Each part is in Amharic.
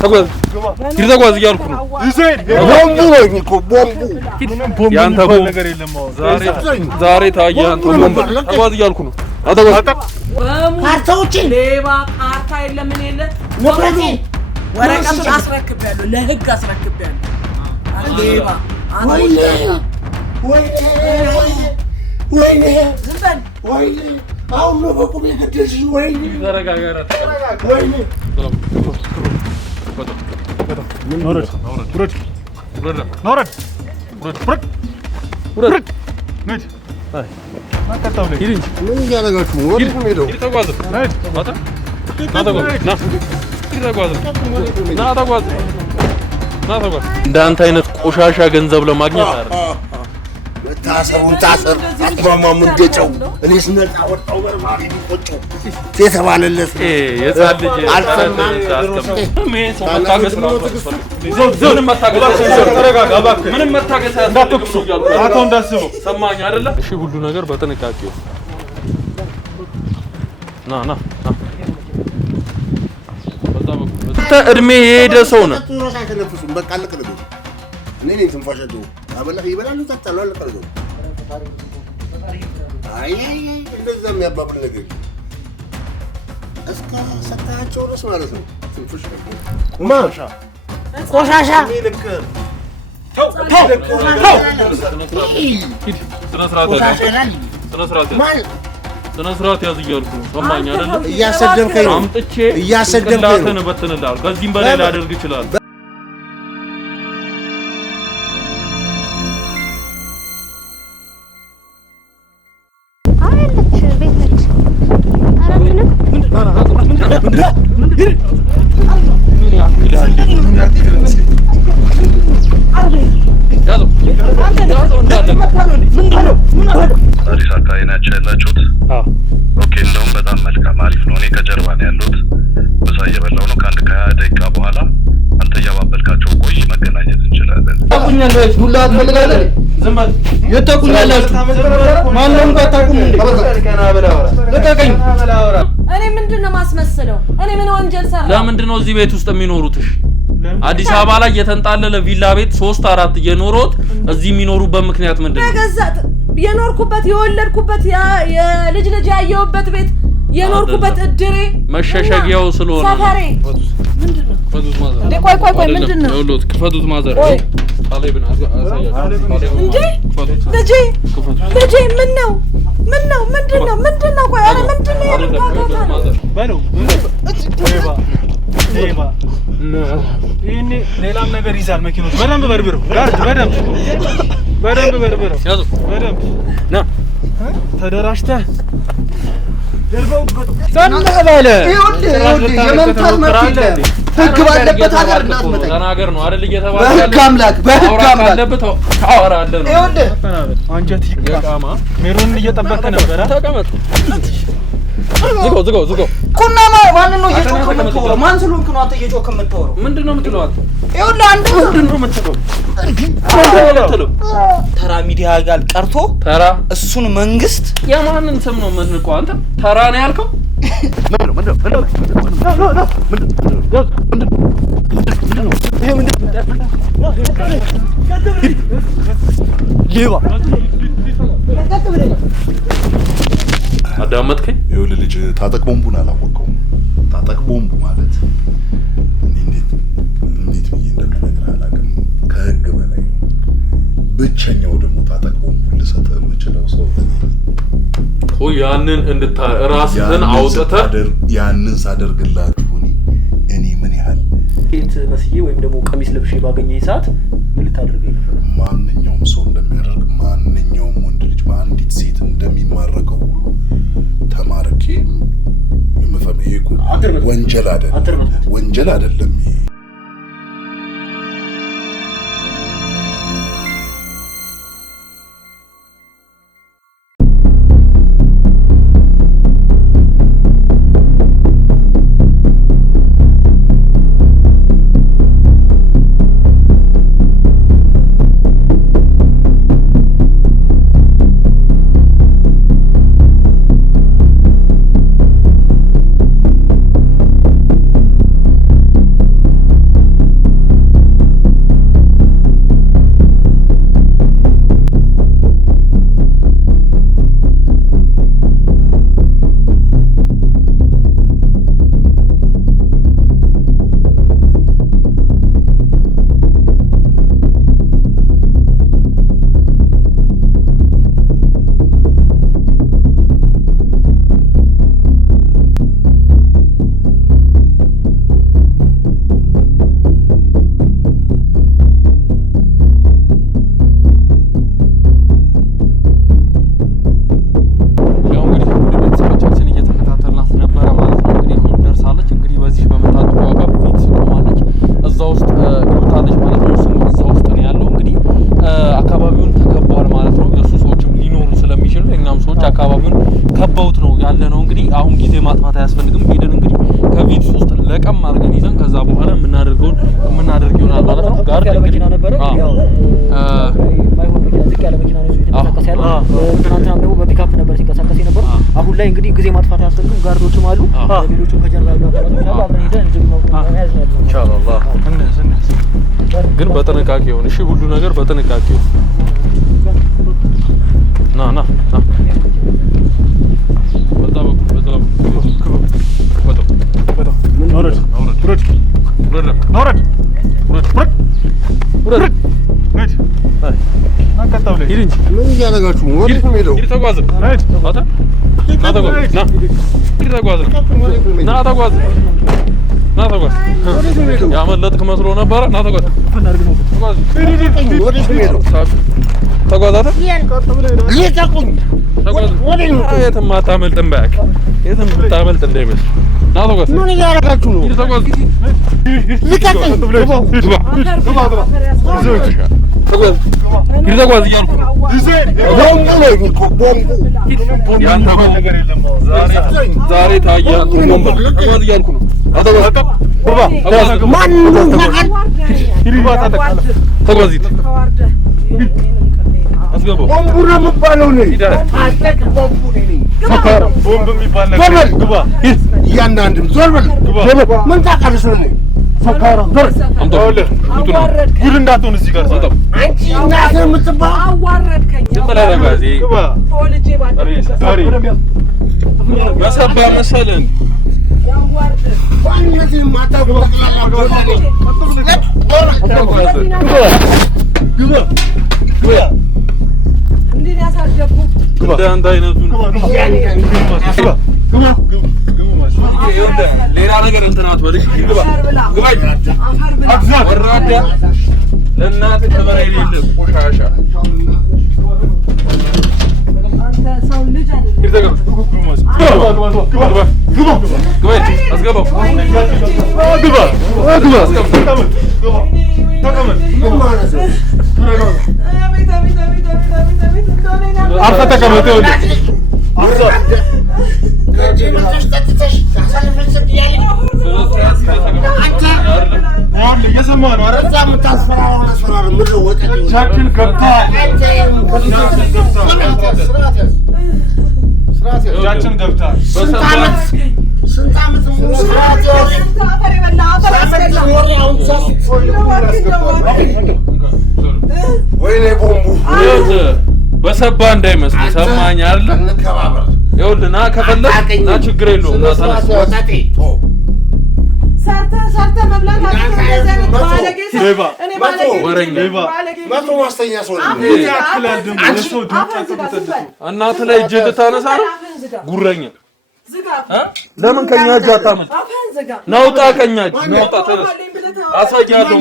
ተጓዝ ሂድ ተጓዝ እያልኩ ነው ቦምቡ ነኝ እኮ ቦምቡ ያንተ ነገር የለም ዛሬ ታየ አንተ ቦምቡ ተጓዝ እያልኩ ነው አተጓዝ ካርታዎች ሌባ ካርታ የለም ምን የለ ንብረቴን ወረቀቱን አስረክቤያለሁ ለህግ አስረክቤያለሁ ሌባ ወይኔ ዝም በል ወይኔ አሁን ነው በቁም የገደልሽ ወይኔ ተረጋጋ ወይኔ نورد نت هاي ما كتبوا لي يرين من جالكم وريكم يدو يتغواز نت ماذا تغواز يتغواز تغواز እንዳንተ አይነት ቆሻሻ ገንዘብ ለማግኘት አይደል ታሰር አጥማማ ምንገጨው እኔስ ነጣ ወጣው በርባሪ ቢቆጩ ተሰባለለስ የዛን ልጅ አልሰማም ምንም መታገስ እንዳትኩሱ አቶ እንዳስቡ ሰማኝ አይደለ እሺ ሁሉ ነገር በጥንቃቄ ና በጣም እድሜ የሄደ ሰው ነው ተነፍሱም በቃ ለቀለዱ እኔ ነኝ ትንፋሻቸው አበላ ይበላሉ ታጣሉ አለቀለዱ አይ እንደዛ የሚያባብል ነገር እስከ ሰጣቸው ነው ማለት ነው ትንፍሽ ማሻ ቆሻሻ ይልክ ስነስርዓት ያዝ እያልኩ ነው ሰማኝ አይደለ እያሰደብከኝ ነው አምጥቼ እያሰደብከኝ ነው በትንላል ከዚህም በላይ ላደርግ ይችላል ዱላ አትፈልጋለህ ዝምባል የተቁኛላችሁ ማንንም ጋታቁም እንዴ ለቀቀኝ እኔ ምንድነው ማስመስለው እኔ ምን ወንጀል ሰራ ለምንድነው እዚህ ቤት ውስጥ የሚኖሩትሽ አዲስ አበባ ላይ የተንጣለለ ቪላ ቤት 3-4 እየኖሩት እዚህ የሚኖሩበት ምክንያት ምንድነው ነገዛት የኖርኩበት የወለድኩበት የልጅ ያየውበት ቤት የኖርኩበት እድሬ መሸሸጊያው ስለሆነ ሰፈሬ ምንድነው ፈዱት ማዘር እንዴ ቆይ ምንድነው ለውሎት ክፈቱት ማዘር ጣለብን አሳያችሁ እንዴ ልጄ ምን ነው ምንድነው ቆይ አረ ምንድነው ባለው ሌባ ይሄኔ ሌላም ነገር ይዛል መኪኖች በደንብ በርብረው በደንብ በርብረው ያዙ በደንብ ና ተደራጅተህ ሰንበለ ይኸውልህ የመምታት መብት ህግ ባለበት ሀገር እናትመጣኝ ተናገር ነው አይደል እየተባለ በህግ አምላክ አለበት ታወራለህ ነው ይኸውልህ አንጀት ይቃማ ሜሮን እየጠበቀ ነበር ተቀመጥ ዝጎ ኩና ማን ነው እየጮከ የምትወረው ማን ስለሆንክ ነው አንተ እየጮከ የምትወረው ምንድነው የምትለው አንተ ይኸውልህ አንተ ምንድነው የምትለው ተራ ሚዲያ ጋር ቀርቶ ተራ እሱን መንግስት የማንን ስም ነው የምንልቀው አንተ ተራ ነው ያልከው ምንድነው ሌባ አዳመጥከኝ ይኸውልህ ልጅ ታጠቅ ቦምቡን አላወቀውም ታጠቅ ቦምቡ ማለት እንዴት ብዬ እንደምነግርህ አላውቅም ከህግ በላይ ብቸኛው ደግሞ ታጠቅ ቦምቡን ልሰጥህ የምችለው ሰው ያንን ራስህን አውጥተህ ያንን ሳደርግላችሁ እኔ ምን ያህል ቤት መስዬ ወይም ደግሞ ቀሚስ ለብሼ ባገኘኝ ሰዓት ምን ልታደርገኝ ነበር ማንኛውም ሰው እንደሚያደርግ ማንኛውም ወንድ ልጅ በአንዲት ሴት እንደሚማረከው ሁሉ ተማርኬ ወንጀል አይደለም ጋር መኪና ነበረ ያው ማይሆን መኪና ዝቅ ያለ መኪና ነው የተንቀሳቀሰ ያለው ትናንትናም ደግሞ በፒካፕ ነበር ሲንቀሳቀስ የነበረው አሁን ላይ እንግዲህ ጊዜ ማጥፋት ያስፈልግም ጋርዶችም አሉ ሌሎችም ከጀርባ ያሉ አካላቶች አሉ አብረን ሄደን እንድንመው ያዝ ነው ኢንሻአላህ ግን በጥንቃቄ ይሁን እሺ ሁሉ ነገር በጥንቃቄ ና ምን እያደረጋችሁ ነው? ወዴት ነው የምሄደው? ተጓዝ ያመለጥክ መስሎ ነበረ። ና ተጓዝ። ወዴት ነው የምሄደው? ተጓዝ። ልቀቁኝ! የትም አታመልጥም። እባክህ የትም ብታመልጥ እንዳይመስል። ና ተጓዝ። ምን እያደረጋችሁ ነው? ተጓዝ። ልቀቁኝ! ተጓዝ እያልኩ ነው። ቦምቡ ነው እኮ ቦምቡ። ዛሬ ታየህ። ተጓዝ እያልኩ ነው። ተጓዝ አስገባው። ቦምቡ ነው የሚባለው ነው። ቦምብ የሚባል ነገር ግባ። እያንዳንድም ዞር በል። ምን ታውቃለህ? ሰው ነኝ ሰካራ ዞር። ጉድ እንዳትሆን እዚህ ጋር ሰጠው። አንቺ እናትህ የምትባል አዋረድከኝ። ግባ ተወልጄ በሰባ መሰለን እንዳንተ አይነቱን ሌላ ነገር እንትን አትበል። ግባ ወራዳ ለእናትህ ክብር የሌለህ ቆሻሻ እጃችን ገብታል። ወይኔ ቦምቡ በሰባ እንዳይመስል ሰማኝ አይደል? ይኸውልህ ና ከፈለክ ና ችግር የለውም። ና ተነስ ሰርተ መብላት እናት ላይ እጅ ልታነሳ ነው ጉረኛ። ለምን ከኛ እጅ አታመልጥ? ናውጣ ከኛ እጅ ናውጣ። ተነስ አሳያለሁ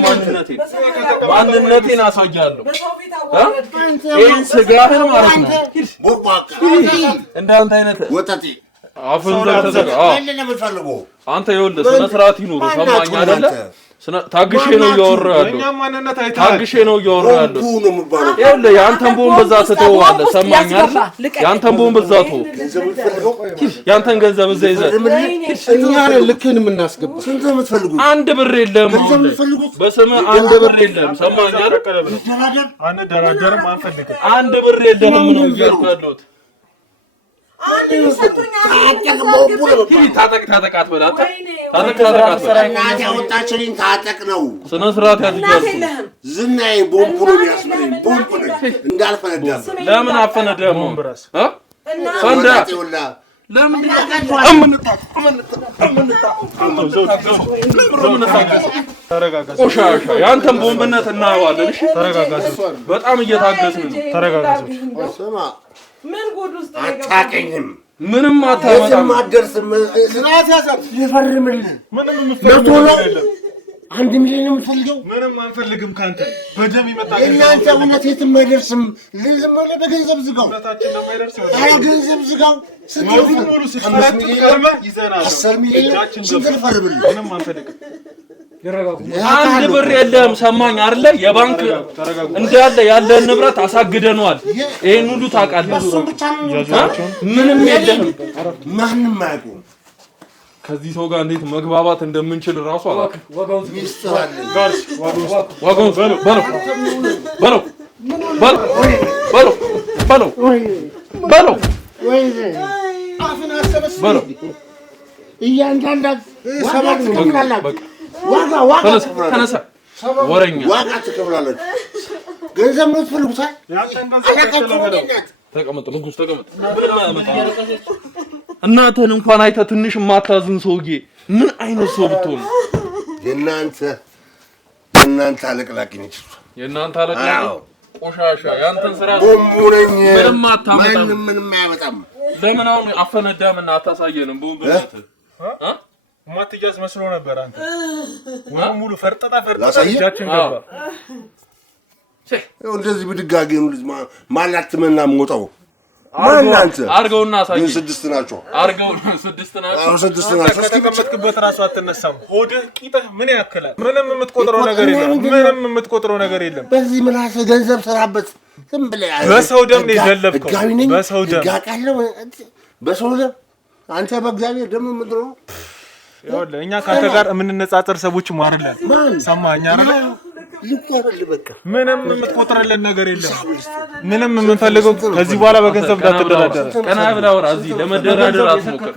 ማንነቴን አሳያለሁ። ይህን ስጋህን ማለት ነው እንዳንተ አይነት ወጣቴ አፍን ዘግተህ አንተ ይኸውልህ ስነ ስርዓት ይኑር። ሰማኝ አይደለ? ታግሼ ነው እያወራሁ ያለው። ታግሼ ነው እያወራሁ ያለው። ይኸውልህ ያንተን ቦምብ በዛ ትተዋለህ። ሰማኝ አይደለ? ያንተን ቦምብ በዛ ተው። ያንተን ገንዘብ እዛ ይዘህ እኛ ነን ልክህን የምናስገባ። ስንት ነው የምትፈልጉት? አንድ ብር የለም። በስምህ አንድ ብር የለም። ሰማኝ አይደል? አንደራደርም አንፈልግም። አንድ ብር የለም ነው እያልኩ ያለሁት። ታጠቅ ነው ስነ ስርዓት ያዝጋሉ። ዝናዬ ቦምቡ ነው ያስፈልኝ። ቦምቡ ነው እንዳልፈነዳ። ለምን አፈነዳም? ፈንዳ ለምን ቆሻሻ ያንተን ቦምብነት እናየዋለን። እሺ በጣም እየታገስን ነው። ተረጋጋ። ምን ጉድ ውስጥ አታውቅኝም። ምንም አታመጣም። አትደርስም። ስርዓት ያዛት ይፈርምልህ። ምንም የምፈልገው 1 ሚሊዮን የምፈልገው ምንም አንፈልግም ካንተ በደም ይመጣ እናንተ እውነት የትም አይደርስም። ዝም ብለህ በገንዘብ ዝጋው። አረ ገንዘብ ዝጋው። ስንት ሙሉ 6 ሚሊዮን ይዘናል። 10 ሚሊዮን ስንት ልፈርምልህ? ምንም አንፈልግም። አንድ ብር የለም። ሰማኝ አይደለ? የባንክ እንዳለ ያለ ንብረት አሳግደነዋል። ይሄን ሁሉ ታውቃለህ። ምንም የለም። ማንንም አያውቁም። ከዚህ ሰው ጋር እንዴት መግባባት እንደምንችል ራሱ አላውቅም። ዋጋውን ወረኛ ገንዘብ ነው ትፈልጉታል? ተቀመጥ ንጉስ ተቀመጥ። እናንተን እንኳን አይተህ ትንሽ የማታዝን ሰውዬ ምን አይነት ሰው ብትሆን? የእናንተ አለቅላቂ ነች። የእናንተ አለቅላቂ ቆሻሻ ያንተን ስራ ቦምቡረኝ ምንም አያመጣም። ለምን አሁን አፈነዳምና አታሳየንም? ቦምብነት ማትያዝ መስሎ ነበር። አንተ ሙሉ ፈርጠጣ እጃችን ገባ። እንደዚህ ብድጋጌኑ ልጅ ማላትመና ሞጣው ማናንተ አርገውና አሳየኝ። ስድስት ናቸው። ስድስት ናቸው። ተቀመጥክበት ራሱ አትነሳም። ሆድህ ቂጥህ ምን ያክላል? ምንም የምትቆጥረው ነገር የለም። በዚህ ምላስ ገንዘብ ሰራበት። ዝም ብለህ በሰው ደም ነው የዘለብከው። በሰው ደም አንተ በእግዚአብሔር ደም ምንድነው? ይኸውልህ እኛ ካንተ ጋር የምንነጻጸር ሰዎች ማርለን ሰማኸኝ አይደል? ምንም የምትቆጥረልን ነገር የለም። ምንም የምንፈልገው ከዚህ በኋላ በገንዘብ እንዳትደራደር። ቀና ብለህ አውራ። እዚህ ለመደራደር አትሞክር።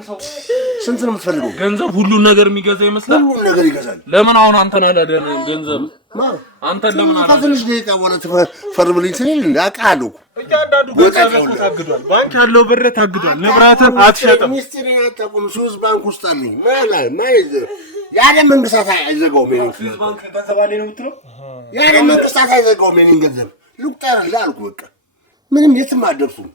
ስንት ነው የምትፈልገው? ገንዘብ ሁሉን ነገር የሚገዛ ይመስላል። ሁሉን ነገር ይገዛል። ለምን አሁን አንተን አላደረም? ገንዘብ አንተን ለምን አላደረም? ትንሽ ደቂቃ በኋላ ፈርምልኝ ትልል እንዳቃለሁ። እያንዳንዱ ገንዘብ ታግዷል። ባንክ ያለው ብር ታግዷል። ንብረትን አትሸጥም። ሚኒስትር ያጣቁም ስዊስ ባንክ ውስጥ አለኝ ማይዝ ያለ መንግስታት አይዘጋውም። ባንክ ገንዘብ አለ ነው የምትለው? ያለ መንግስታት አይዘጋውም። የእኔን ገንዘብ ልቁጠር ላልኩ በቃ ምንም የትም አትደርሱም።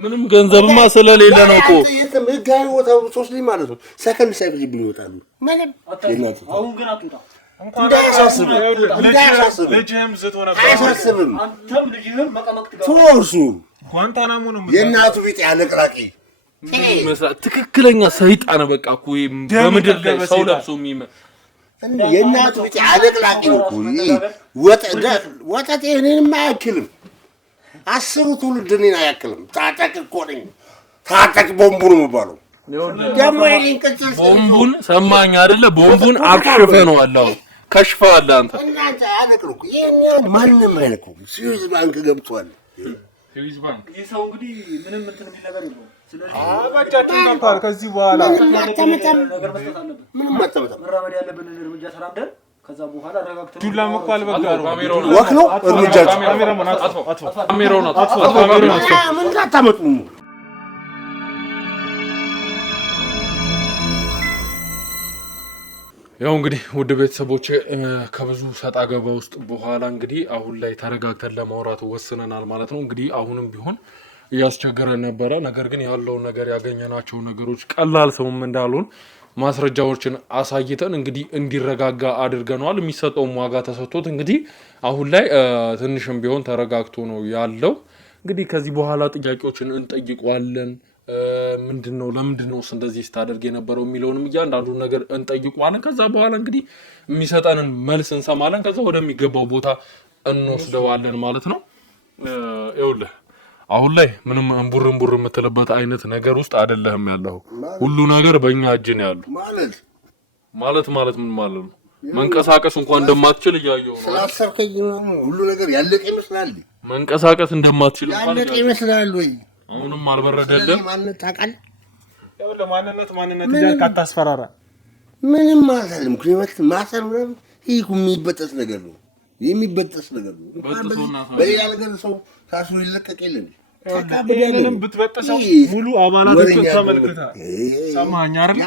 ምንም ገንዘብማ ስለሌለ ነው እኮ የትም ህጋዊ ቦታው ሶስት ላይ ማለት ነው። ሰከንድ ሳይፈጅብኝ ይወጣሉ። ምንም አሁን ግን አትወጣ። ልጅህም ዝቶ ነበር። አያሳስብም። አንተም ልጅህም መቀመቅ ቶርሱ ጓንታናሞ ነው የእናቱ ቤት ያለቅራቂ ትክክለኛ ሰይጣን በቃ እኮ በምድር ላይ ሰው ለብሶ የእናቱ ቤት ያለቅላቂ ነው እኮ ወጠጤ እኔንም አያክልም። 10 ትውልድ እኔን አያክልም። ታጠቅ እኮ ነኝ። ታጠቅ ቦምቡ ነው የሚባለው። ደግሞ የኔን ቅጽል ቦምቡን ሰማኝ አይደለ? ቦምቡን አክሽፈነዋል። አሁን ከሽፈዋል። እናንተ አያለቅሉ ማንም አይለቁ። ስዊዝ ባንክ ገብቷል። ስዊዝ ባንክ ይህ ሰው እንግዲህ ምንም እንትን የሚል ነገር የለውም። አባጃችን ገብቷል። ከዚህ በኋላ ምንም አታመጣም። መራመድ ያለብን እርምጃ ተራምደን ከዛ በኋላ ረጋግተን ዱላም እኮ አልበጋረው ወክ ነው እርምጃችሁ። ካሜራውን አጥፎ ምን ታመጡ? ያው እንግዲህ ውድ ቤተሰቦች ከብዙ ሰጣ ገባ ውስጥ በኋላ እንግዲህ አሁን ላይ ተረጋግተን ለማውራት ወስነናል ማለት ነው። እንግዲህ አሁንም ቢሆን እያስቸገረን ነበረ። ነገር ግን ያለውን ነገር ያገኘናቸው ነገሮች ቀላል ሰውም እንዳልሆን ማስረጃዎችን አሳይተን እንግዲህ እንዲረጋጋ አድርገነዋል። የሚሰጠውም ዋጋ ተሰጥቶት እንግዲህ አሁን ላይ ትንሽም ቢሆን ተረጋግቶ ነው ያለው። እንግዲህ ከዚህ በኋላ ጥያቄዎችን እንጠይቀዋለን። ምንድነው ለምንድነው እንደዚህ ስታደርግ የነበረው የሚለውንም እያንዳንዱን ነገር እንጠይቀዋለን። ከዛ በኋላ እንግዲህ የሚሰጠንን መልስ እንሰማለን። ከዛ ወደሚገባው ቦታ እንወስደዋለን ማለት ነው። ይኸውልህ አሁን ላይ ምንም እንቡር የምትልበት አይነት ነገር ውስጥ አይደለህም ያለው። ሁሉ ነገር በእኛ እጅ ነው ያለው። ማለት ምን ማለት ነው? መንቀሳቀስ እንኳን እንደማትችል እያየሁ ነው። ስላሰርከኝ ሁሉ ነገር ያለቀ ይመስላል። መንቀሳቀስ እንደማትችል ያለቀ ይመስላል ወይ? አሁንም አልበረደልም። ማንነት ታውቃለህ? ያው ማንነት እያልክ አታስፈራራ። ምንም አልልም። ክሊማት ማሰር ምንም ይሄ የሚበጠስ ነገር ነው። በሌላ ነገር ሰው ታስሮ ይለቀቅ የለም። ምንም ብትበጠሰው ሙሉ አባላቶቹን ተመልክታ ሰማኸኝ አይደል?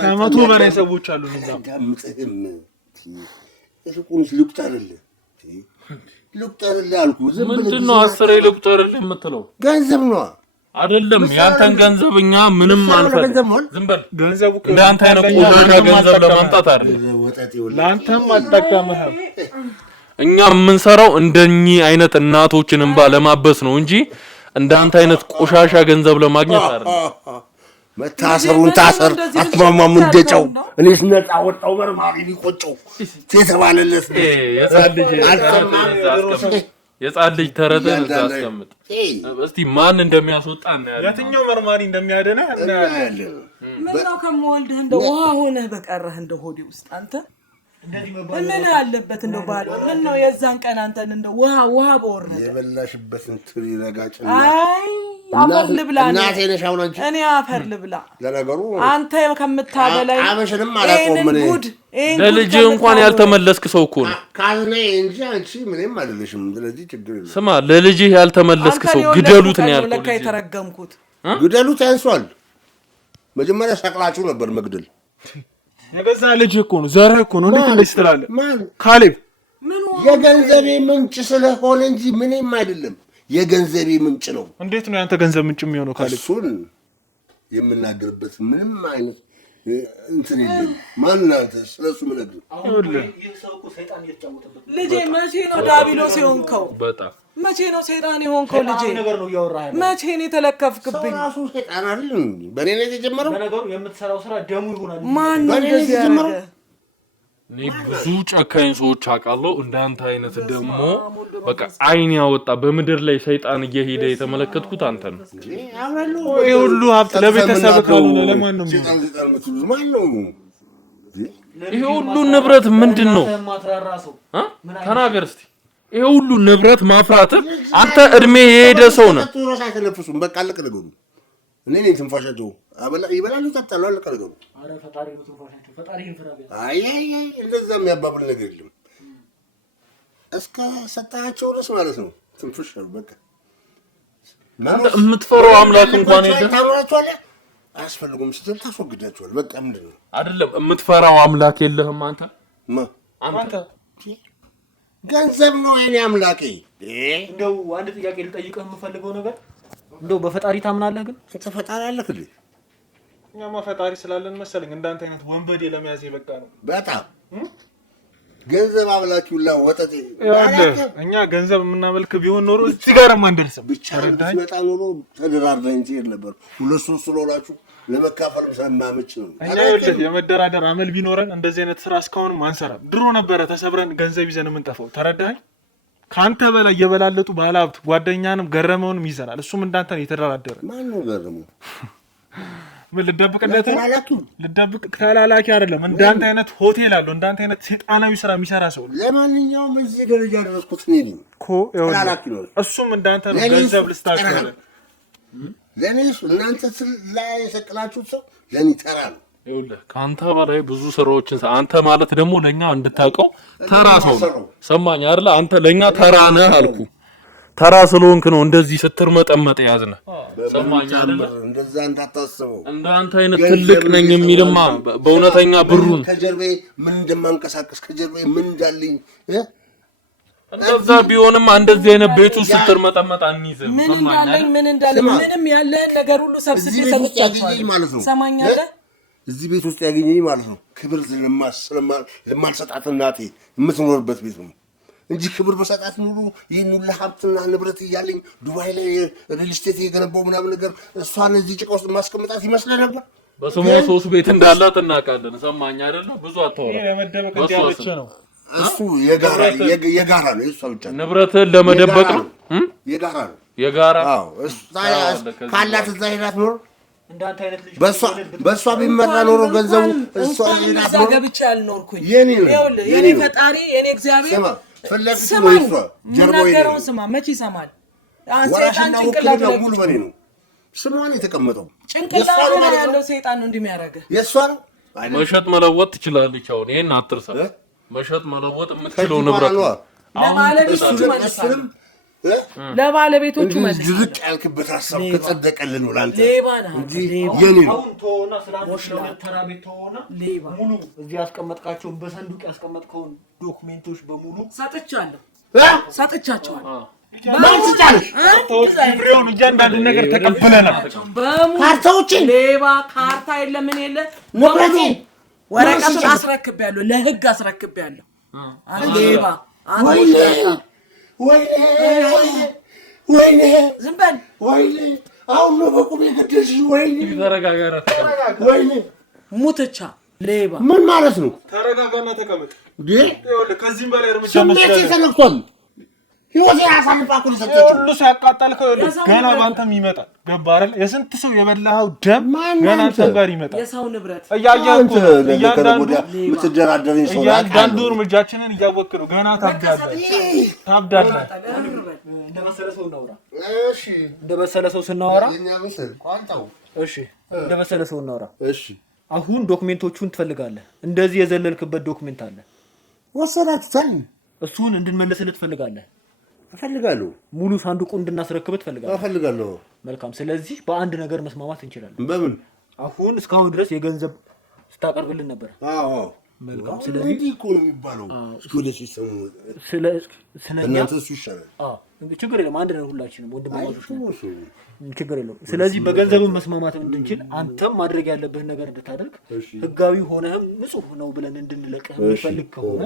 ከመቶ በላይ ሰዎች አሉ። እሱቁንስ ልቁጠርልህ አልኩህ። ምንድነው 10 ልቁጠርልህ የምትለው? ገንዘብ ነው አይደለም? ያንተን ገንዘብ እኛ ምንም አንፈልግም። ዝም በል። ገንዘቡ እንዳንተ አይነት ቆሻሻ ገንዘብ ለማምጣት አይደለም። ለአንተም አልጠቀምህም። እኛ የምንሰራው እንደኚህ አይነት እናቶችን እንባ ለማበስ ነው እንጂ እንዳንተ አይነት ቆሻሻ ገንዘብ ለማግኘት አይደለም። መታሰሩን ታሰር አትማማም እንደጨው እኔስ ነፃ ወጣው መርማሪ ሊቆጨው ተባለለት የጻን ልጅ ተረተን አስቀምጥ እስቲ ማን እንደሚያስወጣ እናያለን የትኛው መርማሪ እንደሚያደና እናያለን ምን ነው ከመወልድህ እንደ ውሃ ሆነህ በቀረህ እንደ ሆዴ ውስጥ አንተ ምን አለበት እንደው ባል ምን ነው የዛን ቀን አንተን እንደው ውሃ በወርነ የበላሽበትን ትሪ ረጋጭና አይ አፈር ልብላ እናቴ ነሽ አሁን አንቺ እኔ አፈር ልብላ ለነገሩ አንተ ከምታበላይ አመሽንም አላቆም ምን ለልጅ እንኳን ያልተመለስክ ሰው እኮ ነው ካዝኔ እንጂ አንቺ ምንም አይደለሽም ስለዚህ ችግር የለም ስማ ለልጅ ያልተመለስክ ሰው ግደሉት ነው ያልኩት ለካ የተረገምኩት ግደሉት ያንሷል መጀመሪያ ሰቅላችሁ ነበር መግደል የገዛ ልጅ እኮ ነው ዘር እኮ ነው እንዴት ልስትላለ ካሌብ የገንዘቤ ምንጭ ስለሆነ እንጂ ምንም አይደለም የገንዘቤ ምንጭ ነው እንዴት ነው ያንተ ገንዘብ ምንጭ የሚሆነው ካሌብ እሱን የምናገርበት ምንም አይነት እንትን የለም ማንናንተ ስለሱ ምነግር ይሰውቁ ሰይጣን እየተጫወተበት ልጄ መቼ ነው ዳቢሎስ የሆንከው በጣም መቼ ነው ሰይጣን የሆንከው ልጄ ነገር ነው ያወራህ መቼ ነው የተለከፍክብኝ ራሱ ሰይጣን አይደል በኔ ላይ የተጀመረው ነገሩ የምትሰራው ስራ ደሙ ይሆናል ማን ነው እንደዚህ ያደረገ እኔ ብዙ ጨካኝ ሰዎች አውቃለሁ እንዳንተ አይነት ደግሞ በቃ አይን ያወጣ በመድር ላይ ሰይጣን እየሄደ የተመለከትኩት አንተ ነው ይሄ ሁሉ ሀብት ለቤተሰብ ካልሆነ ለማን ነው ማን ነው ይሄ ሁሉ ንብረት ምንድነው ተናገር እስቲ ይሄ ሁሉ ንብረት ማፍራት አንተ እድሜ የሄደ ሰው ነህ ተራሳ ተነፍሱም በቃ አለቀ ነገሩ እኔ ነኝ ትንፋሻቸው ይበላሉ ተጣሉ አለቀ ነገሩ አረ ፈጣሪ ነው ትንፋሻቸው ፈጣሪ ይንፈራል አይ እንደዛ የሚያባብል ነገር የለም እስከ ሰጣቸው ድረስ ማለት ነው ትንፍሽ በቃ የምትፈራው አምላክ እንኳን የለም ታውራቸዋል አስፈልጉም ስትል ታስወግዳቸዋል በቃ ምንድነው አይደለም የምትፈራው አምላክ የለህም አንተ ገንዘብ ነው የኔ አምላኬ እንደው አንድ ጥያቄ ልጠይቅህ የምፈልገው ነገር እንደው በፈጣሪ ታምናለህ ግን ተፈጣሪ አለህ እንዴ እኛማ ፈጣሪ ስላለን መሰለኝ እንዳንተ አይነት ወንበዴ ለመያዝ ይበቃ ነው በጣም ገንዘብ አብላችሁላ ወጣት እኛ ገንዘብ የምናመልክ ቢሆን ኖሮ እዚህ ጋር ማንደርስም ብቻ ረዳኝ በጣም ኖሮ ተደራርዳኝ እንጂ ነበር ሁለት ሶስት ስለሆናችሁ ለመካፈል ስለማመች ነው እኛ የመደራደር አመል ቢኖረን እንደዚህ አይነት ስራ እስካሁን ማንሰራም ድሮ ነበረ ተሰብረን ገንዘብ ይዘን የምንጠፋው ተረዳኝ ካንተ በላይ የበላለጡ ባለሀብት ጓደኛንም ገረመውንም ይዘናል እሱም እንዳንተ ነው የተደራደረ ማን ነው ገረመው ምን ልደብቅ ተላላኪ አይደለም እንዳንተ አይነት ሆቴል አለው እንዳንተ አይነት ሰይጣናዊ ስራ የሚሰራ ሰው ለማንኛውም እዚህ ደረጃ ደረስኩት ነኝ እኮ ተላላኪ ነው እሱም እንዳንተ ነው ገንዘብ ልስታከለ ለኔስ እናንተ ላይ የሰቀላችሁት ሰው ለኔ ተራ ነው ይኸውልህ ካንተ በላይ ብዙ ስራዎችን አንተ ማለት ደግሞ ለኛ እንድታቀው ተራ ሰው ነው ሰማኝ አይደል አንተ ለኛ ተራ ነህ አልኩ ተራ ስለሆንክ ነው እንደዚህ ስትርመጠመጥ ያዝነ ሰማኝ አይደል እንደዛ እንዳታስበው እንዳንተ አይነት ትልቅ ነኝ የሚልማ በእውነተኛ ብሩን ከጀርቤ ምን እንደማንቀሳቀስ ከጀርቤ ምን እንዳለኝ እንደዛ ቢሆንም እንደዚህ አይነት ቤት ውስጥ ስትርመጠመጥ አንይዝም ምን እንዳለኝ ምንም ያለህን ነገር ሁሉ ሰብስቤ ሰጥቻለሁ ማለት ነው ሰማኛለህ እዚህ ቤት ውስጥ ያገኘኝ ማለት ነው ክብር ለማልሰጣት እናቴ የምትኖርበት ቤት ነው እንጂ ክብር በሰጣት ኑሮ ይሄን ሁሉ ሀብትና ንብረት እያለኝ ዱባይ ላይ ሪል ስቴት የገነባው ምናምን ነገር እሷን እዚህ ጭቃ ውስጥ ማስቀመጣት ይመስል ነበር በስሙ ሶስት ቤት እንዳላት እናውቃለን ሰማኝ አይደል ብዙ አታወራ ለመደበቅ እንዲያለች ነው እሱ የጋራ ነው እሱ ብቻ ንብረትን ለመደበቅ ነው የጋራ አዎ እሱ ካላት እዛ ሄዳት ኖር እንዳንተ አይነት ልጅ በሷ ቢመራ ኖሮ ገንዘቡ እሷ ሄዳት ኖር ገብቻ አልኖርኩኝ የኔ ፈጣሪ የኔ እግዚአብሔር ፈለግሽ ነው ጀርባው ስማ መቼ ይሰማል ሰይጣን ጭንቅላት ላይ ሙሉ በኔ ነው ስሟን የተቀመጠው ጭንቅላት ላይ ያለው ሰይጣን ነው እንደሚያረጋግ የሷ ነው መሸጥ መለወጥ ትችላለች አሁን ይሄን አትርሳ መሸጥ መለወጥ የምትችለው ንብረት ለባለቤቶቹ ማለት ዝቅ ያልክበት ሐሳብ ከጸደቀልን ወላንተ ሌባ ነህ የኔ አሁን ተወና ስላንተ ተራ ቤት ተወና ሌባ ሙሉ እዚህ ያስቀመጥካቸውን በሰንዱቅ ያስቀመጥከውን ዶክመንቶች በሙሉ ሰጥቻቸዋለሁ ማንስቻለሽ ብሬውን እያንዳንዱ ነገር ተቀበለናል ካርታዎች ሌባ ካርታ የለ ምን የለ ንብረቴ ወረቀቱን አስረክቤያለሁ ለህግ አስረክቤያለሁ ሌባ ወይኔ ዝም በል ወይኔ አሁን ነው በቁም የገደልሽ ወይኔ ወይኔ ሙትቻ ሌባ ምን ማለት ነው ተረጋጋና ተቀመጥ ይኸውልህ ከዚህም በላይ እርምጃ ስሜቴ ተነክቷል ህይወቴ አሳልፋኩ ሰጥቼው ሁሉ ሲያቃጣልከው ገና ባንተም ይመጣል። ገባ አይደል? የስንት ሰው የበላኸው ደም ገና አንተም ጋር ይመጣል። የሰው ንብረት እያያንኩ እያንዳንዱ ምትደራደረኝ ሰው እያንዳንዱ እርምጃችንን እያወቅህ ነው። ገና ታብዳለህ። እንደበሰለ ሰው እናውራ። እሺ እንደበሰለ ሰው ስናወራ እሺ እንደበሰለ ሰው እናውራ። እሺ አሁን ዶክመንቶቹን ትፈልጋለህ። እንደዚህ የዘለልክበት ዶክመንት አለ ወሰዳችሁታል። እሱን እንድንመለስልህ ትፈልጋለህ? እፈልጋለሁ። ሙሉ ሳንዱቁን እንድናስረክብህ ትፈልጋለህ? እፈልጋለሁ። መልካም። ስለዚህ በአንድ ነገር መስማማት እንችላለን። በምን? አሁን እስካሁን ድረስ የገንዘብ ስታቀርብልን ነበር። አዎ መልካም። ስለዚህ እንዲህ እኮ ነው የሚባለው። ወደ ሲስተሙ ስለኛ እሱ ይሻላል። ችግር የለም። አንድ ነው ሁላችንም ወንድማማቾች ነን። ችግር የለውም። ስለዚህ በገንዘቡ መስማማት እንድንችል አንተም ማድረግ ያለብህን ነገር እንድታደርግ ህጋዊ ሆነህም ንጹህ ነው ብለን እንድንለቅህ የሚፈልግ ከሆነ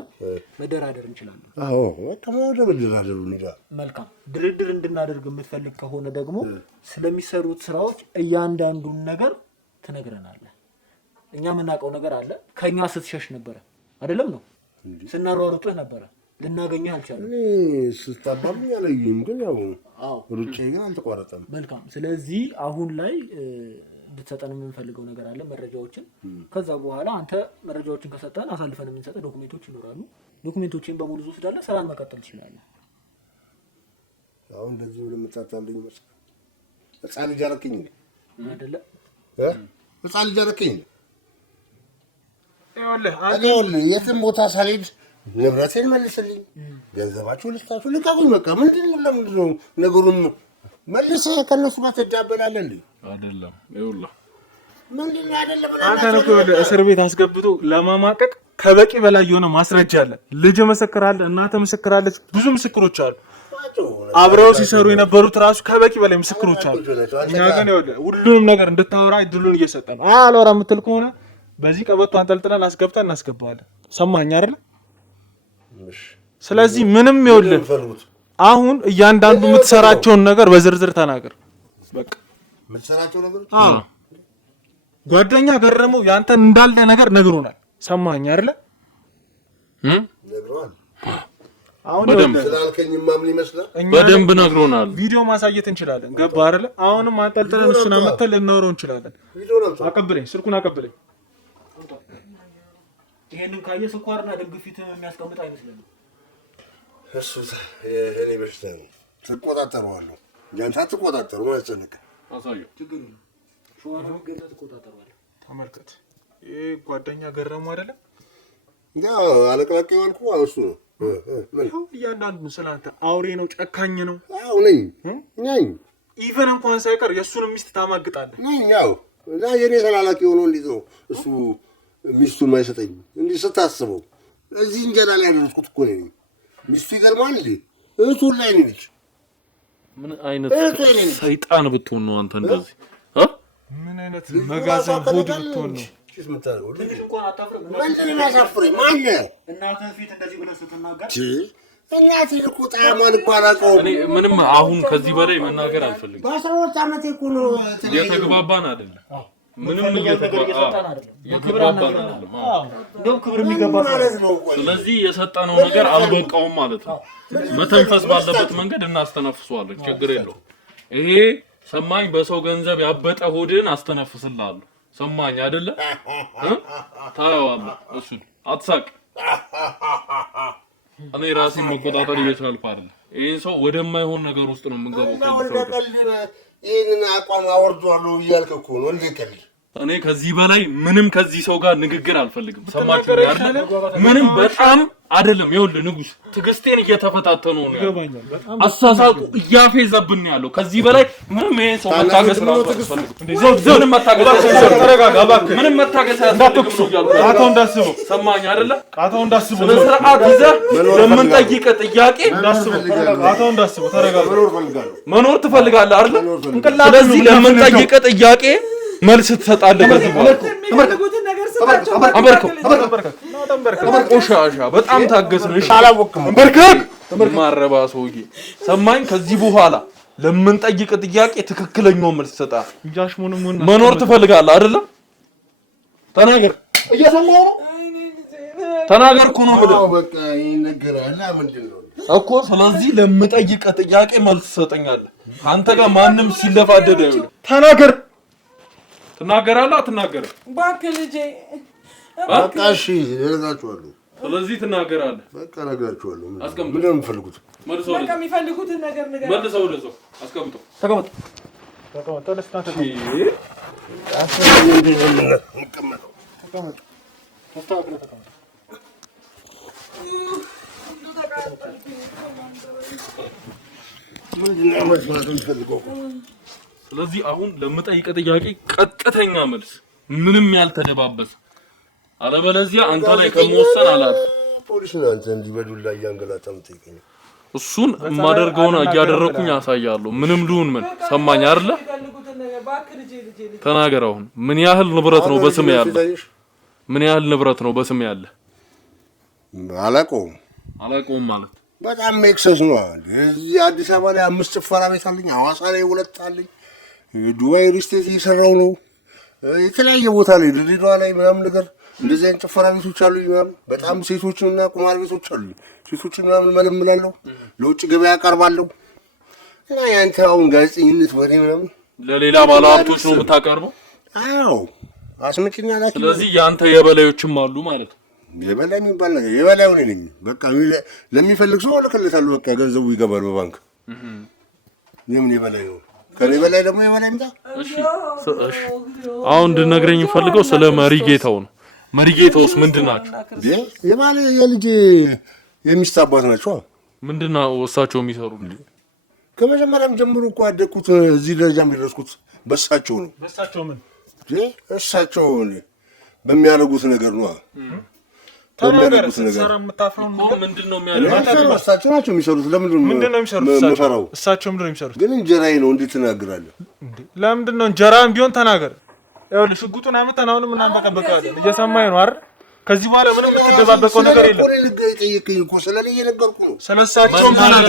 መደራደር እንችላለን። አዎ ወደ መደራደሩ እንሂዳ። መልካም። ድርድር እንድናደርግ የምትፈልግ ከሆነ ደግሞ ስለሚሰሩት ስራዎች እያንዳንዱን ነገር ትነግረናለህ። እኛ የምናውቀው ነገር አለ። ከኛ ስትሸሽ ነበረ አይደለም ነው? ስናሯሩጥህ ነበረ። ልናገኘህ አልቻለም። ስታባብኝ አላየኝም፣ ግን ያው ሩጬ ግን አልተቋረጠም። መልካም። ስለዚህ አሁን ላይ እንድትሰጠን የምንፈልገው ነገር አለ፣ መረጃዎችን። ከዛ በኋላ አንተ መረጃዎችን ከሰጠን አሳልፈን የምንሰጠው ዶክሜንቶች ይኖራሉ። ዶክሜንቶችን በሙሉ ወስዳለህ፣ ስራን መቀጠል ትችላለህ። አሁን እንደዚህ ብለህ የምታታልኝ መስሎህ ህፃን ልጅ አደረከኝ አይደለ? ህፃን ልጅ አደረከኝ። ይኸውልህ የትም ቦታ ሳልሄድ ንብረቴን መልስልኝ፣ ገንዘባችሁ ልስጣችሁ፣ ልቀቁኝ። በቃ ምንድን ነው ነገሩን መልሰህ ከእነሱ ጋር ትዳበላለህ እንዴ? አይደለም። ይኸውልህ ምንድን ነው አይደለም? አንተን እኮ እስር ቤት አስገብቶ ለማማቀቅ ከበቂ በላይ የሆነ ማስረጃ አለ። ልጅ መሰክራለ፣ እናተ መስክራለች፣ ብዙ ምስክሮች አሉ። አብረው ሲሰሩ የነበሩት ራሱ ከበቂ በላይ ምስክሮች አሉ። እኛ ግን ይኸውልህ ሁሉንም ነገር እንድታወራ እድሉን እየሰጠን ነው። አላወራ የምትል ከሆነ በዚህ ቀበቶ አንጠልጥለን አስገብተን እናስገባለን። ሰማኸኝ አይደል? ስለዚህ ምንም ይኸውልህ አሁን እያንዳንዱ የምትሰራቸውን ነገር በዝርዝር ተናገር። በቃ የምትሰራቸው ነገሮች ጓደኛ ገረመው ያንተን እንዳለ ነገር ነግሮናል። ሰማኸኝ አይደል? ነግሮናል። አሁን ስላልከኝማ ምን ይመስላል? በደንብ ነግሮናል። ቪዲዮ ማሳየት እንችላለን። ገባህ አይደል? አሁንም አንጠልጥለን እሱን አመተን ልናወራው እንችላለን። አቀብለኝ፣ ስልኩን አቀብለኝ። ይሄንን ካየ ስኳርና ደም ግፊት የሚያስቀምጥ አይመስልም። እሱ እኔ በሽታ ነው። ትቆጣጠረዋለህ። ያንተ አትቆጣጠሩ ማለት ነው። አሳየው። ችግር የለም። ሸዋራው ገዛ ትቆጣጠረዋለህ። ተመልከት። ይሄ ጓደኛ ገረመው አይደለ? ያው አለቅላቂ ማልኩ እሱ ነው። እያንዳንዱ ስላንተ አውሬ ነው፣ ጨካኝ ነው። አዎ ነኝ። ኢቨን እንኳን ሳይቀር የእሱን ሚስት ታማግጣለህ። ያው እና የኔ ተላላኪ ሆኖ እንዴት ነው እሱ ሚስቱን ማይሰጠኝ? እንዲህ ስታስበው እዚህ እንጀራ ላይ ያደረስኩት እኮ ነኝ። ሚስቱ ይገርማል እንዴ? እሱ ላይ ነች። ምን አይነት ሰይጣን ብትሆን ነው አንተ እንደዚህ? ምን አይነት መጋዘን ሆድ ብትሆን ነው? እሺ ምታረው ትንሽ እንኳን አታፍርም? ማንንም ያሳፍረኝ ማነው? እናትህ ፊት እንደዚህ ብለህ ስትናገር እናቴ እኮ ጣዕሟን እኮ አላውቀውም። እኔ ምንም አሁን ከዚህ በላይ መናገር አልፈልግም። በ12 ዓመቴ እኮ ነው የተግባባን አይደለም። ምንም እየሰጠን አይደለም። ክብር አናገርም። እንደውም ክብር የሚገባ ማለት ነው። ስለዚህ የሰጠነው ነገር አልበቃውም ማለት ነው። መተንፈስ ባለበት መንገድ እናስተነፍሰዋለን። ችግር የለውም። ይሄ ሰማኝ በሰው ገንዘብ ያበጠ ሆድን አስተነፍስልሃለሁ። ሰማኝ አይደለ? ታየዋለህ። እሱን አትሳቅ። እኔ ራሴን መቆጣጠር እየቻልኩ አይደለም። ይሄን ሰው ወደማይሆን ነገር ውስጥ ነው የምንገባው። ይሄንን አቋም አወርዷለሁ እያልክ እኮ ነው እንዴ? ከልጅ እኔ ከዚህ በላይ ምንም ከዚህ ሰው ጋር ንግግር አልፈልግም። ሰማችሁ አይደል? ምንም በጣም አይደለም። ይኸውልህ ንጉስ ትዕግስቴን እየተፈታተኑ ነው ያለው። አሳሳቁ እያፌዘብን ነው ያለው። ከዚህ በላይ ምንም ይሄን ሰው መታገስ ነው አልፈልግም። ምንም መታገስ ተረጋጋ እባክህ። ምንም መታገስ እንዳትኩሱ ቃታው እንዳስበው። ሰማኝ አይደለ? ቃታው እንዳስበው። በስርዓት ይዘህ ለምንጠይቅ ጥያቄ እንዳስበው። ቃታው እንዳስበው። ተረጋጋ። መኖር ትፈልጋለህ አይደለ? ስለዚህ ለምንጠይቅ ጥያቄ መልስ ትሰጣለህ። ከዚህ በኋላ ቆሻሻ በጣም ታገስን። እሺ አላወቅም። በርከክ ማረባ ሰውዬ ሰማኝ። ከዚህ በኋላ ለምንጠይቅ ጥያቄ ትክክለኛው መልስ ትሰጣለህ። መኖር ትፈልጋለህ አይደለ? ተናገር። እየሰማሁ ነው። ተናገር እኮ ነው የምልህ። በቃ ይነገራል። ምንድን ነው እኮ ስለዚህ ለምጠይቅ ጥያቄ መልስ ትሰጠኛለህ። አንተ ጋር ማንም ሲለፋደድ አይደለም። ተናገር። ትናገራለህ አትናገርም? እባክህ ልጄ በቃ እሺ እነግራችኋለሁ። ስለዚህ ትናገራለህ። በቃ እነግራችኋለሁ። አስቀምጥ። ምንድን ነው የምትፈልጉት? መልሰው በቃ የሚፈልጉትን ነገር ንገር። መልሰው ለሰው አስቀምጠው። ተቀመጥ። ተነስታ ስለዚህ አሁን ለምጠይቅ ጥያቄ ቀጥተኛ መልስ፣ ምንም ያልተደባበሰ። አለበለዚያ አንተ ላይ ከመወሰን አላል ፖሊስ ነው አንተ እንዲህ በዱላ እያንገላታ የምትጠይቀኝ። እሱን የማደርገውን እያደረኩኝ አሳያለሁ። ምንም ልሁን ምን ሰማኝ አይደለ? ተናገር። አሁን ምን ያህል ንብረት ነው በስም ያለ? ምን ያህል ንብረት ነው በስም ያለ? አላውቀውም ማለት በጣም ኤክሰስ ነው። እዚህ አዲስ አበባ ላይ 5 ጭፈራ ቤት አለኝ፣ ሐዋሳ ላይ 2 አለኝ፣ ዱባይ ሪስቴት እየሰራው ነው፣ የተለያየ ቦታ ላይ ድሬዳዋ ላይ ምናምን ነገር እንደዚህ አይነት ጭፈራ ቤቶች አሉኝ ምናምን። በጣም ሴቶችንና ቁማር ቤቶች አሉኝ። ሴቶችን ምናምን መለምላለሁ፣ ለውጭ ገበያ አቀርባለሁ። እና ያንተ አሁን ጋዜጠኝነት ወሬ ምናምን ለሌላ ባለሀብቶች ነው የምታቀርበው? አዎ አስመጭኛ ላኪ። ስለዚህ ያንተ የበላዮችም አሉ ማለት ነው። የበላይ የሚባል ነገር የበላዩ ነኝ። በቃ ለሚፈልግ ሰው እልክለታለሁ። በቃ ገንዘቡ ይገባል በባንክ። የምን የበላይ ነው? ከኔ በላይ ደግሞ የበላይ ምጣ። እሺ አሁን እንድነግረኝ ፈልገው ስለ መሪጌታው ነው። መሪጌታውስ ምንድናቸው? የባለ የልጅ የሚስት አባት ናቸው። ምንድነው እሳቸው የሚሰሩት? ከመጀመሪያም ጀምሮ እኮ ያደግኩት እዚህ ደረጃም የደረስኩት በእሳቸው ነው። በእሳቸው ምን? እሳቸው በሚያደርጉት ነገር ነው። ተናገር። ሰራ የምታፍረው ምንድነው የሚያደርጉት? እሳቸው ናቸው የሚሰሩት። ለምንድን ነው ምንድነው የሚሰሩት? እሳቸው ምንድነው የሚሰሩት? ግን እንጀራዬ ነው። እንዴት ትናገራለህ? ለምንድን ነው እንጀራም ቢሆን ተናገር። ይኸውልህ ሽጉጡን አመጣን። አሁንም እናንበቀበቃለን። እየሰማኸኝ ነው አይደል? ከዚህ በኋላ ምንም የምትደባበቀው ነገር የለም። ጠየቀኝ እኮ ስለኔ እየነገርኩ ነው። ስለሳቸው ምናምን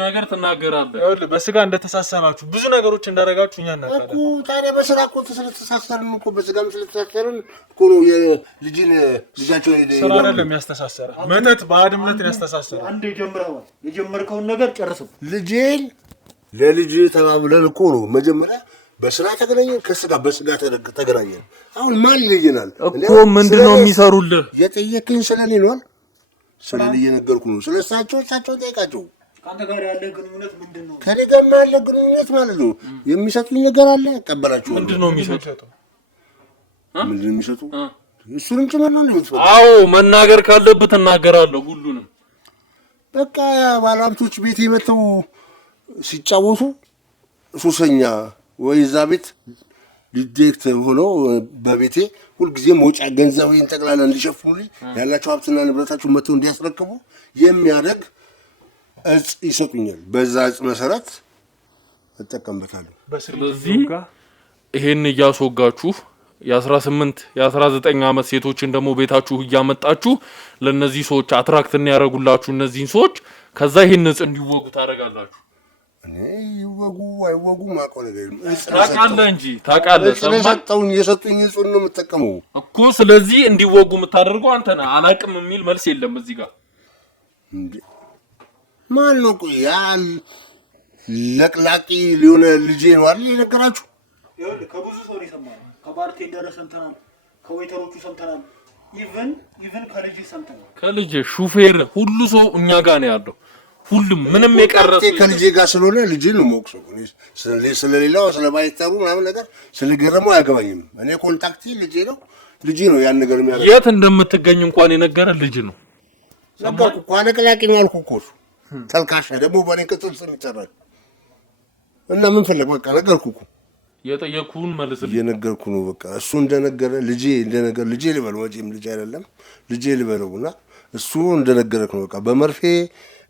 ነገር ትናገራለህ። ይኸውልህ በስጋ እንደተሳሰራችሁ ብዙ ነገሮች እንዳደረጋችሁ እኛ እናውቃለን እኮ። ታዲያ በስራ እኮ ስለተሳሰርን እኮ በስጋም ስለተሳሰርን እኮ ነው ልጃቸውን ስራ አይደለም ያስተሳሰረ መተት ባዕድ እምነት ነው ያስተሳሰረ። አንዴ የጀመርከውን ነገር ጨርሰው። ልጄን ለልጅ ተባብለን እኮ ነው መጀመሪያ በስራ ተገናኘን። ከስጋ በስጋ ተገናኘን። አሁን ማን ይለየናል እኮ? ምንድነው የሚሰሩልህ? የጠየቅኝ ስለኔ ነው። ስለኔ እየነገርኩ ነው። ስለሳቸው ጠይቃቸው። ካንተ ጋር ያለ ግንኙነት ምንድነው? ከኔ ጋር ያለ ግንኙነት ማለት ነው የሚሰጡኝ ነገር አለ፣ እቀበላቸዋለሁ። ምንድነው የሚሰጡ? ምንድነው የሚሰጡ? እሱንም ጭምር ነው የምትፈልገው? አዎ መናገር ካለብህ እናገራለሁ ሁሉንም። በቃ ባለሀብቶች ቤት የመተው ሲጫወቱ ሱሰኛ ወይ እዛ ቤት ዲቴክት ሆኖ በቤቴ ሁልጊዜ መውጫ ገንዘቤን ጠቅላላ እንዲሸፍኑልኝ ያላቸው ሀብትና ንብረታቸው መተው እንዲያስረክቡ የሚያደርግ እጽ ይሰጡኛል። በዛ እጽ መሰረት እጠቀምበታለሁ። ስለዚህ ይሄን እያስወጋችሁ የ18 የ19 ዓመት ሴቶችን ደግሞ ቤታችሁ እያመጣችሁ ለነዚህ ሰዎች አትራክትን ያደርጉላችሁ እነዚህን ሰዎች ከዛ ይሄን እጽ እንዲወጉ ታደርጋላችሁ። እኔ ይወጉ አይወጉ ማውቀው ነገር ታውቃለህ እንጂ ታውቃለህ። የሰጡኝ እጹን ነው የምጠቀመው እኮ። ስለዚህ እንዲወጉ የምታደርገው አንተ ነህ። አላውቅም የሚል መልስ የለም እዚህ ጋር። ማን ነው ያ ለቅላቂ ሊሆነ ልጄ ነው አይደል የነገራችሁ? ይኸውልህ ከብዙ ሰው ነው የሰማነው። ከባርቴንደር ሰምተናል፣ ከዌይተሮቹ ሰምተናል፣ ኢቭን ከልጅ ሰምተናል። ከልጅ ሹፌር ሁሉ ሰው እኛ ጋር ነው ያለው። ሁሉም ምንም የቀረሰ ከልጄ ጋር ስለሆነ ልጄ ነው የምወቅሰው። ስለሌላው ስለማይታሩ ምናምን ነገር ስለገረመው አያገባኝም። እኔ ኮንታክቴ ልጄ ነው። ልጄ ነው ያን ነገር የሚያደርገው። የት እንደምትገኝ እንኳን የነገረ ልጅ ነው። ሰማኩ እኮ አለቅላቂ ነው አልኩ እኮ። ተልካሻ ደግሞ በእኔ ቅጽል ስም ይጠራል። እና ምን ፈለግ? በቃ ነገርኩ እኮ። የጠየኩህን መልስልኝ። እየነገርኩ ነው። በቃ እሱ እንደነገረ ልጄ ልጄ ልበለው። መቼም ልጅ አይደለም ልጄ ልበለውና እሱ እንደነገረክ ነው። በቃ በመርፌ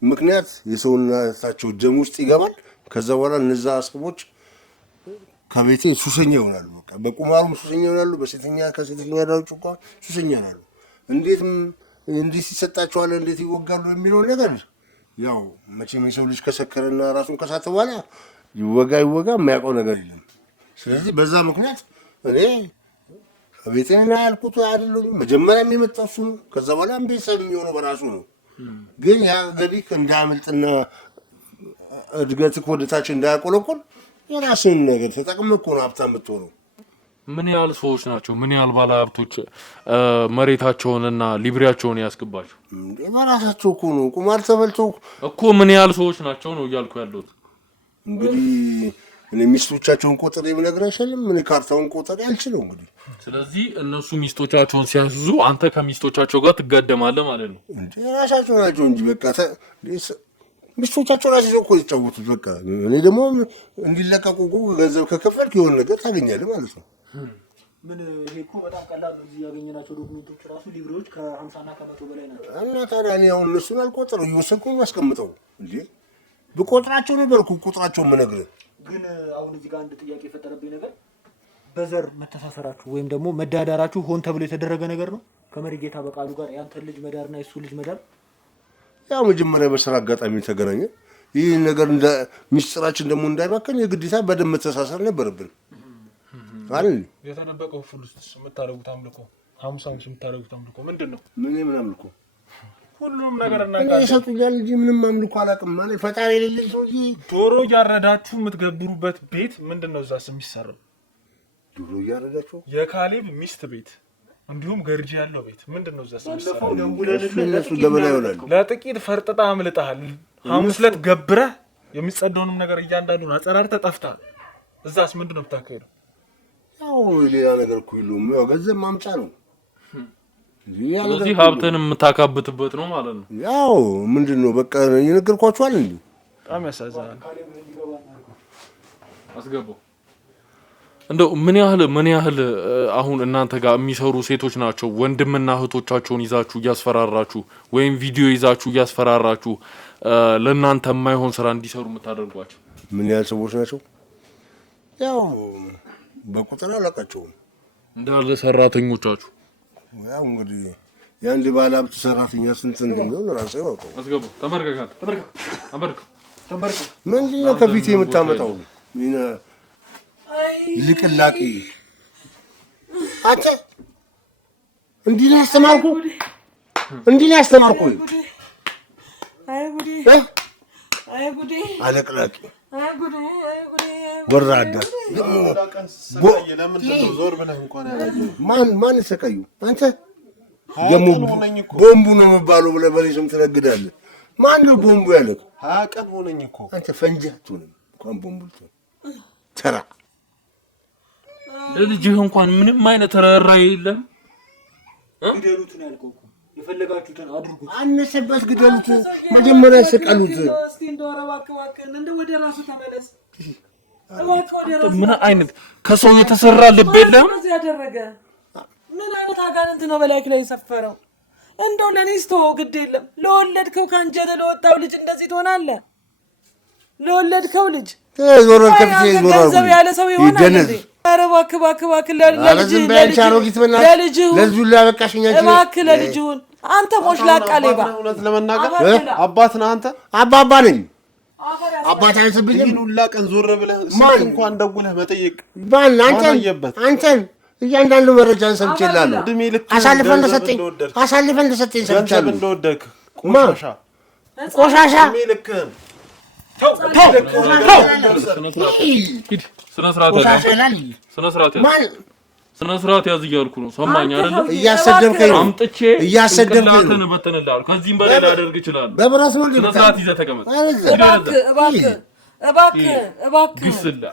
ምክንያት የሰውነታቸው ደም ውስጥ ይገባል። ከዛ በኋላ እነዛ ሰዎች ከቤቴ ሱሰኛ ይሆናሉ። በቃ በቁማሩም ሱሰኛ ይሆናሉ። ከሴተኛ ዳሮች እንኳን ሱሰኛ ይሆናሉ። እንዴት ይሰጣቸዋል፣ እንዴት ይወጋሉ የሚለው ነገር ያው መቼም የሰው ልጅ ከሰከረና ራሱን ከሳተ በኋላ ይወጋ የማያውቀው ነገር የለም። ስለዚህ በዛ ምክንያት እኔ ቤቴና ያልኩት አይደለም። መጀመሪያም የመጣው እሱ ነው። ከዛ በኋላ ቤተሰብ የሚሆነው በራሱ ነው። ግን ያ ገቢክ እንዳያመልጥና እድገትክ ወደታች እንዳያቆለቆል የራስህን ነገር ተጠቅመህ እኮ ነው ሀብታም የምትሆነው። ምን ያህል ሰዎች ናቸው? ምን ያህል ባለሀብቶች መሬታቸውንና ሊብሬያቸውን ያስገባቸው? በራሳቸው እኮ ነው ቁማር ተበልተው እኮ። ምን ያህል ሰዎች ናቸው ነው እያልኩ ያለሁት። እንግዲህ እኔ ሚስቶቻቸውን ቆጥሬ ብነግርህ አይሻልም? እኔ ካርታውን ቆጥሬ አልችልም እንግዲህ። ስለዚህ እነሱ ሚስቶቻቸውን ሲያስዙ አንተ ከሚስቶቻቸው ጋር ትጋደማለህ ማለት ነው። የራሳቸው ናቸው እንጂ በቃ ሚስቶቻቸው ናቸው እኮ የተጫወቱት። በቃ እኔ ደግሞ እንዲለቀቁ ገንዘብ ከከፈልክ የሆነ ነገር ታገኛለህ ማለት ነው። ምን ይሄ እኮ በጣም ቀላል ነው። እዚህ ያገኘናቸው ዶክመንቶች ራሱ ሊብሬዎች ከ50 እና ከ100 በላይ ናቸው። እና ታዲያ እኔ አሁን እነሱን አልቆጥረው እየወሰድኩ ማስቀምጠው እንዴ? ብቆጥራቸው ነበር እኮ ቁጥራቸውን የምነግርህ። ግን አሁን እዚህ ጋር አንድ ጥያቄ የፈጠረብኝ ነገር በዘር መተሳሰራችሁ ወይም ደግሞ መዳዳራችሁ ሆን ተብሎ የተደረገ ነገር ነው? ከመሪጌታ በቃሉ ጋር ያንተ ልጅ መዳርና የሱ ልጅ መዳር ያው መጀመሪያ በስራ አጋጣሚ ተገናኘ። ይህ ነገር እንደ ሚስጥራችን ደግሞ እንዳይባከን የግዴታ በደንብ መተሳሰር ነበረብን አይደል? የተነበቀው ፍሉስ የምታረጉት አምልኮ ሐሙሳን የምታረጉት አምልኮ ምንድነው? ምን አምልኮ? ሁሉም ነገር እና የሰጡኛል እንጂ ምንም አምልኮ አላውቅም ማለት ፈጣሪ የሌለኝ ሰው እንጂ። ዶሮ ያረዳችሁ የምትገብሩበት ቤት ምንድነው? እዛስ የሚሰራው ዶሮ ያረዳችሁ የካሌብ ሚስት ቤት እንዲሁም ገርጂ ያለው ቤት ምንድነው? እዛስ የሚሰራው እነሱ ገበላ ይሆናል። ለጥቂት ፈርጥጣ አምልጣል። ሐሙስ ዕለት ገብረህ የሚጸደውንም ነገር እያንዳንዱን አጸራርተህ ጠፍተሃል። እዛስ ምንድነው የምታካሄደው? ያው ሌላ ነገር እኮ የለውም። ያው ገንዘብ ማምጫ ነው። ስለዚህ ሀብትን የምታካብትበት ነው ማለት ነው። ያው ምንድነው በቃ እየነገርኳችሁ አይደል እንዴ? በጣም ያሳዝናል። አስገባው እንደው ምን ያህል አሁን እናንተ ጋር የሚሰሩ ሴቶች ናቸው ወንድምና እህቶቻቸውን ይዛችሁ እያስፈራራችሁ ወይም ቪዲዮ ይዛችሁ እያስፈራራችሁ ለእናንተ የማይሆን ስራ እንዲሰሩ የምታደርጓቸው? ምን ያህል ሰዎች ናቸው? ያው በቁጥር አላውቃቸውም። እንዳለ ሰራተኞቻችሁ? ያው እንግዲህ የአንድ ባለሀብት ሰራተኛ ስንት እንደሆነ ራስህ ያውቀው። አስገባው። ተንበርከክ። ምንድን ነው ከፊት የምታመጣው? ልቅላቂ አንተ እንዲህ ነው ያስተማርኩህ። አይ ጉዴ አለቅላቂ ወራዳ ማን ሰቀዩ? አንተ ደግሞ ቦምቡ ነው የሚባለው ብለህ በሌ ስም ትነግዳለህ። ማን ነው ቦምቡ ያለህ? ቀን ሆነኝ እኮ አንተ ፈንጂ አትሆንም እንኳን ቦምቡ ተራ ለልጅህ እንኳን ምንም አይነት ራራይ የለም። ግደሉት ነው ያልከው እኮ። የፈለጋችሁትን አድርጉት። አነሰበት ግደሉት። መጀመሪያ ሰቀሉት። እስቲ እንደው እባክህ እንደው ወደ ራሱ ተመለስ። ምን አይነት ከሰው የተሰራ ልብ የለም? እዚህ ያደረገ ምን አይነት አጋንንት ነው በላይክ ላይ የሰፈረው? እንደው ለኔስ ተወው፣ ግድ የለም። ለወለድከው ካንጀተ ለወጣው ልጅ እንደዚህ ትሆናለህ? ለወለድከው ልጅ ዞረን ከፍቼ ዞረን ገንዘብ ያለ ሰው ይሆናል እንዴ? ኧረ እባክህ ለልጅሁን አንተ ሞሽላቃ ሌባ። እውነት ለመናገር አባት ነህ አንተ? አባባ ነኝ። አባት አንስብኝም። ሁላ ቀን ዞር ብለህ ስልክ እንኳን ደውለህ መጠየቅ ማን? አንተን እያንዳንዱ መረጃን ሰምቼልሃለሁ። አሳልፈን ተሰጠኝ ሰምቻለሁ። እንደወደድክ ቆሻሻ ስነ ስርዓት ያዝ እያልኩ ነው። ሰማኝ አይደለ? እያሰደብከኝ ነው። አምጥቼ እያሰደብከኝ ነው። በተነላል ከዚህም በላይ ላደርግ እችላለሁ። በብራስ ነው ስነ ስርዓት ይዘህ ተቀመጥ። እባክህ ግስላ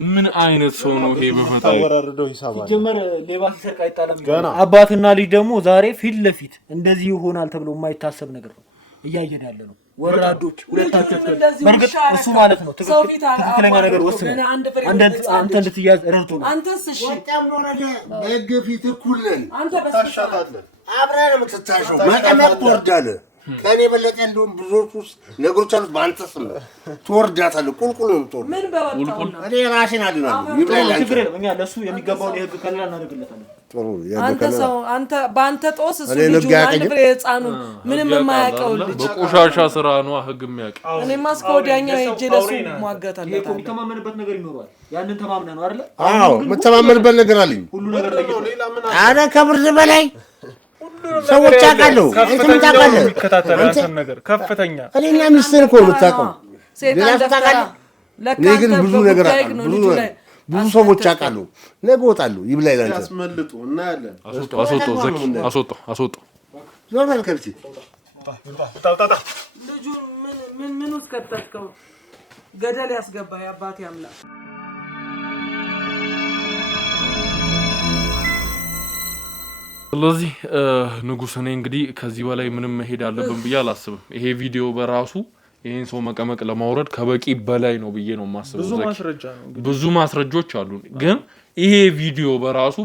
ምን አይነት ሰው ነው ይሄ? በፈጣሪ ታወራርደው ሂሳብ አለ። ጀመረ ሌባ ሲሰርቅ አይጣለም። አባትና ልጅ ደግሞ ዛሬ ፊት ለፊት እንደዚህ ይሆናል ተብሎ የማይታሰብ ነገር ነው እያየን ያለ ነው። ወራዶች ሁለታችሁ በርግጥ እሱ ማለት ነው ትክክለኛ ነገር ወስነ አንተ እንድትያዝ ረድቶ ነው። አንተስ እሺ ወጣም ወረደ በሕግ ፊት እኩል ነን። አንተ ታሻታለህ፣ አብረን የምትታሸው መቀመቅ ትወርዳለህ። ከኔ በለጠ እንደውም ብዙዎች ውስጥ ነገሮች አሉት። በአንተ ስም ትወርዳታለህ። ቁልቁል ነው የምትወርድ። ምን በወጣው እኔ ራሴን አድናለሁ። ይብላል ችግር የለም። እኛ ለሱ የሚገባውን የሕግ ከለላ እናደርግለታለን። አንተ በአንተ ጦስ እሱ ልጅ አንድ ፍሬ ህፃኑን ምንም የማያውቀው ልጅ በቆሻሻ ስራ ነው ህግ የሚያውቅ። እኔማ እስከ ወዲያኛው ሄጄ ለሱ ሟገታለሁ። ይሄ የሚተማመንበት ነገር ይኖረዋል። ያንን ተማምነህ ነው አይደል? አዎ የምተማመንበት ነገር አለኝ። ሁሉ ነገር ላይ ኧረ ከብር በላይ ሁሉ ሰዎች አውቃለሁ አንተም ነገር ከፍተኛ እኔና ሚስትህን እኮ የምታውቀው ሌላ ታውቃለህ። እኔ ግን ብዙ ነገር አውቃለሁ። ብዙ ሰዎች አውቃለሁ። ነገ እወጣለሁ። ይብላኝ ላንተ ያስመልጡ እናያለን። አስወጡ ዞር በል ከብቼ ልጁን ምን ውስጥ ከተትከው? ገደል ያስገባ የአባቴ አምላክ። ስለዚህ ንጉስ እኔ እንግዲህ ከዚህ በላይ ምንም መሄድ አለብን ብዬ አላስብም። ይሄ ቪዲዮ በራሱ ይሄን ሰው መቀመቅ ለማውረድ ከበቂ በላይ ነው ብዬ ነው የማስበው። ብዙ ማስረጃዎች አሉ። ግን ይሄ ቪዲዮ በራሱ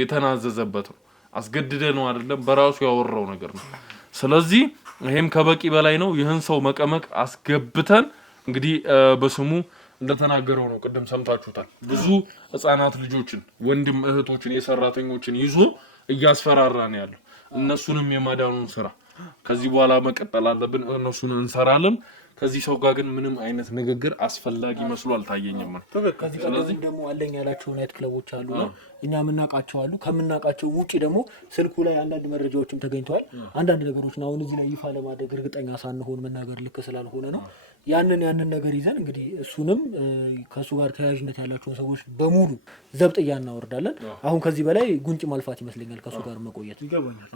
የተናዘዘበት ነው። አስገድደ ነው አይደለም፣ በራሱ ያወራው ነገር ነው። ስለዚህ ይሄም ከበቂ በላይ ነው። ይህን ሰው መቀመቅ አስገብተን እንግዲህ በስሙ እንደተናገረው ነው። ቅድም ሰምታችሁታል። ብዙ ህፃናት ልጆችን፣ ወንድም እህቶችን፣ የሰራተኞችን ይዞ እያስፈራራ ነው ያለው። እነሱንም የማዳኑን ስራ ከዚህ በኋላ መቀጠል አለብን። እነሱን እንሰራለን። ከዚህ ሰው ጋር ግን ምንም አይነት ንግግር አስፈላጊ መስሎ አልታየኝም። ስለዚህ ደግሞ አለኝ ያላቸው ናይት ክለቦች አሉ፣ እኛ የምናውቃቸው አሉ። ከምናውቃቸው ውጪ ደግሞ ስልኩ ላይ አንዳንድ መረጃዎችም ተገኝተዋል። አንዳንድ ነገሮችን አሁን እዚህ ላይ ይፋ ለማድረግ እርግጠኛ ሳንሆን መናገር ልክ ስላልሆነ ነው። ያንን ነገር ይዘን እንግዲህ እሱንም ከሱ ጋር ተያያዥነት ያላቸውን ሰዎች በሙሉ ዘብጥያ እናወርዳለን። አሁን ከዚህ በላይ ጉንጭ ማልፋት ይመስለኛል ከሱ ጋር መቆየት ይገባኛል።